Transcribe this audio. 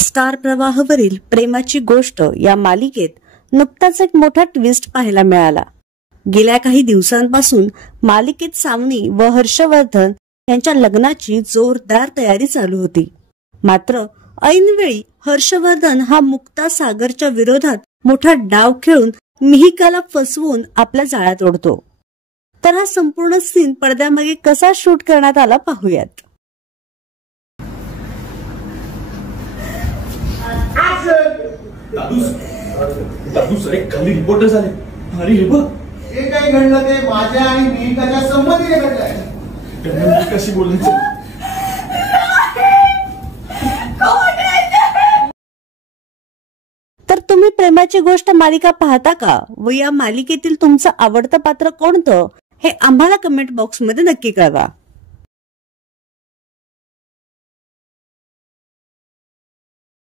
Star प्रवाहावरील प्रेमाची गोष्ट या मालिकेत नुकताच एक मोठा ट्विस्ट पाहायला मिळाला। गेल्या काही दिवसांपासून मालिकेत सावनी व हर्षवर्धन यांच्या लग्नाची जोरदार तयारी चालू होती। मात्र ऐनवेळी हर्षवर्धन हा मुक्ता सागरच्या विरोधात मोठा डाव खेळून मिहिकाला फसवून आपल्या जाळ्यात ओढतो। तर हा संपूर्ण सीन पडद्यामागे कसा शूट करण्यात आला पाहूयात। दादू सर एक खाली रिपोर्टर झाले। अरे हे बघ, हे काय घडलं ते माझ्या आणि मिहिकाच्या संमतीने घडलंय। त्यांना कशी बोलायचं? तर तुम्ही प्रेमाची गोष्ट मालिका पाहता का व या मालिकेतील तुमचं आवडतं पात्र कोणतं हे आम्हाला कमेंट बॉक्स मध्ये नक्की कळवा।